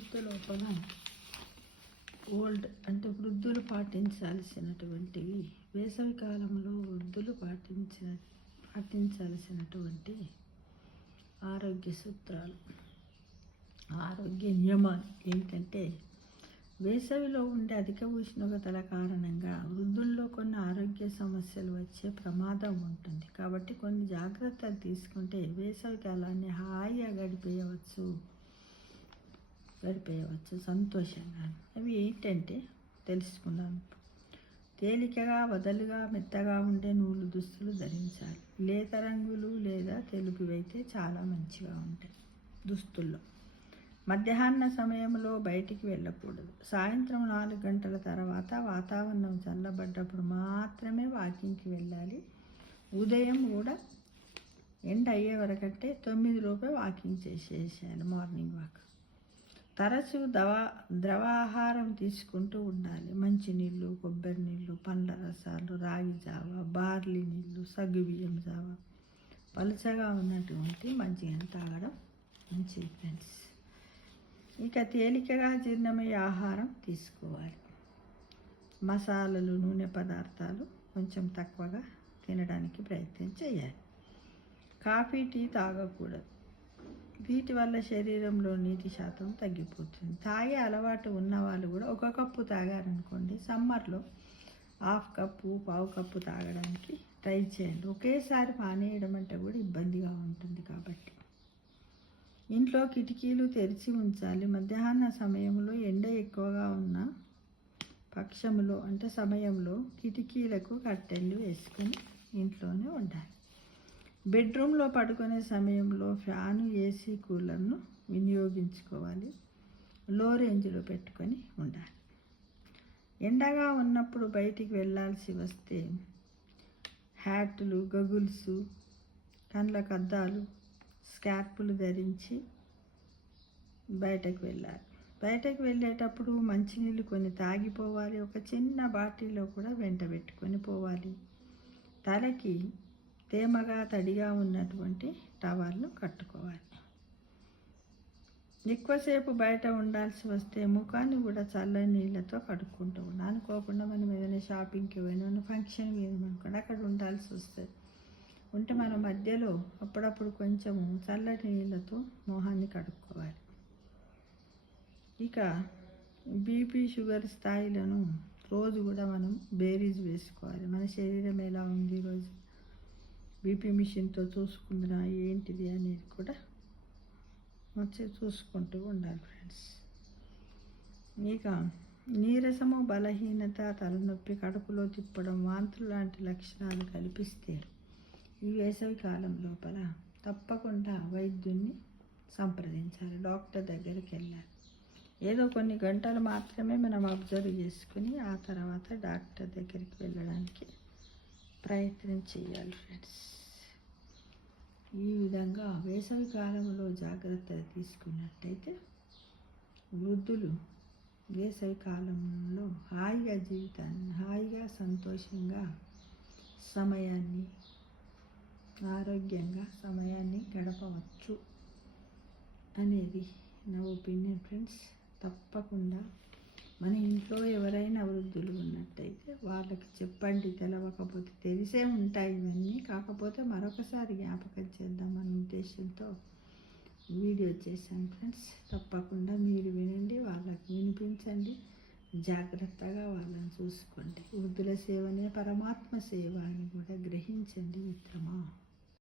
Health లోపల అంటే వృద్ధులు పాటించాల్సినటువంటివి, వేసవి కాలంలో వృద్ధులు పాటించాల్సినటువంటి ఆరోగ్య సూత్రాలు, ఆరోగ్య నియమాలు ఏంటంటే, వేసవిలో ఉండే అధిక ఉష్ణోగ్రతల కారణంగా వృద్ధుల్లో కొన్ని ఆరోగ్య సమస్యలు వచ్చే ప్రమాదం ఉంటుంది. కాబట్టి కొన్ని జాగ్రత్తలు తీసుకుంటే వేసవి కాలాన్ని హాయిగా గడిపేయవచ్చు సంతోషంగా. అవి ఏంటంటే తెలుసుకుందాం. తేలికగా, వదలుగా, మెత్తగా ఉండే నూలు దుస్తులు ధరించాలి. లేత రంగులు లేదా తెలుపువైతే చాలా మంచిగా ఉంటాయి దుస్తుల్లో. మధ్యాహ్న సమయంలో బయటికి వెళ్ళకూడదు. సాయంత్రం 4 గంటల తర్వాత వాతావరణం చల్లబడ్డప్పుడు మాత్రమే వాకింగ్కి వెళ్ళాలి. ఉదయం కూడా ఎండ అయ్యే వరకంటే 9 లోపే వాకింగ్ చేసేయాలి, మార్నింగ్ వాక్. తరచూ ద్రవాహారం తీసుకుంటూ ఉండాలి. మంచినీళ్ళు, కొబ్బరి నీళ్ళు, పండ్ల రసాలు, రాగి జావ, బార్లీ నీళ్ళు, సగ్గుబియ్యం జావ, పలుచగా ఉన్నటువంటి మజ్జిగను తాగడం మంచిది ఫ్రెండ్స్. ఇక తేలికగా జీర్ణమయ్యే ఆహారం తీసుకోవాలి. మసాలాలు, నూనె పదార్థాలు కొంచెం తక్కువగా తినడానికి ప్రయత్నం చేయాలి. కాఫీ, టీ తాగకూడదు. వీటి వల్ల శరీరంలో నీటి శాతం తగ్గిపోతుంది. తాగే అలవాటు ఉన్న వాళ్ళు కూడా 1 కప్పు తాగారనుకోండి, సమ్మర్లో 1/2 కప్పు, 1/4 కప్పు తాగడానికి ట్రై చేయండి. ఒకేసారి మానేయడం అంటే కూడా ఇబ్బందిగా ఉంటుంది. కాబట్టి ఇంట్లో కిటికీలు తెరిచి ఉంచాలి. మధ్యాహ్న సమయంలో ఎండ ఎక్కువగా ఉన్న సమయంలో కిటికీలకు కర్టెన్లు వేసుకొని ఇంట్లోనే ఉండాలి. బెడ్రూమ్లో పడుకునే సమయంలో ఫ్యాను, ఏసీ, కూలర్ను వినియోగించుకోవాలి. లో రేంజ్లో పెట్టుకొని ఉండాలి. ఎండగా ఉన్నప్పుడు బయటికి వెళ్ళాల్సి వస్తే హ్యాట్లు, గగుల్స్, కండ్లకు అద్దాలు, స్కార్పులు ధరించి బయటకు వెళ్ళాలి. బయటకు వెళ్ళేటప్పుడు మంచినీళ్ళు కొన్ని తాగిపోవాలి. ఒక చిన్న బాటిల్లో కూడా వెంట పెట్టుకొని పోవాలి. తలకి తేమగా, తడిగా ఉన్నటువంటి టవల్ను కట్టుకోవాలి. ఎక్కువసేపు బయట ఉండాల్సి వస్తే ముఖాన్ని కూడా చల్లని నీళ్ళతో కడుక్కుంటూ ఉండాలి. అనుకోకుండా మనం ఏదైనా షాపింగ్కి పోయినా, ఫంక్షన్ అనుకోండి, అక్కడ ఉండాల్సి వస్తుంది. ఉంటే మన మధ్యలో అప్పుడప్పుడు కొంచెము చల్లటి నీళ్ళతో మొహాన్ని కడుక్కోవాలి. ఇక బీపీ, షుగర్ స్థాయిలను రోజు కూడా మనం బేరీజ్ వేసుకోవాలి. మన శరీరం ఎలా ఉంది, ఈరోజు బీపీ మిషన్తో చూసుకుందా ఏంటిది అనేది కూడా చూసుకుంటూ ఉండాలి ఫ్రెండ్స్. ఇక నీరసము, బలహీనత, తలనొప్పి, కడుపులో తిప్పడం, వాంతులు లాంటి లక్షణాలు కనిపిస్తే ఈ వేసవి కాలం లోపల తప్పకుండా వైద్యున్ని సంప్రదించాలి, డాక్టర్ దగ్గరికి వెళ్ళాలి. ఏదో కొన్ని గంటలు మాత్రమే మనం అబ్జర్వ్ చేసుకుని ఆ తర్వాత డాక్టర్ దగ్గరికి వెళ్ళడానికి ప్రయత్నం చేయాలి ఫ్రెండ్స్. ఈ విధంగా వేసవి కాలంలో జాగ్రత్తలు తీసుకున్నట్టయితే వృద్ధులు వేసవి కాలంలో హాయిగా సంతోషంగా ఆరోగ్యంగా సమయాన్ని గడపవచ్చు అనేది నా ఒపీనియన్ ఫ్రెండ్స్. తప్పకుండా మన ఇంట్లో ఎవరైనా వృద్ధులు ఉన్నట్టయితే వాళ్ళకి చెప్పండి. తెలవకపోతే తెలిసే ఉంటాయి ఇవన్నీ, కాకపోతే మరొకసారి జ్ఞాపకం చేద్దామన్న ఉద్దేశంతో వీడియో చేశాను ఫ్రెండ్స్. తప్పకుండా మీరు వినండి, వాళ్ళకి వినిపించండి, జాగ్రత్తగా వాళ్ళని చూసుకోండి. వృద్ధుల సేవనే పరమాత్మ సేవ అని కూడా గ్రహించండి మిత్రమా.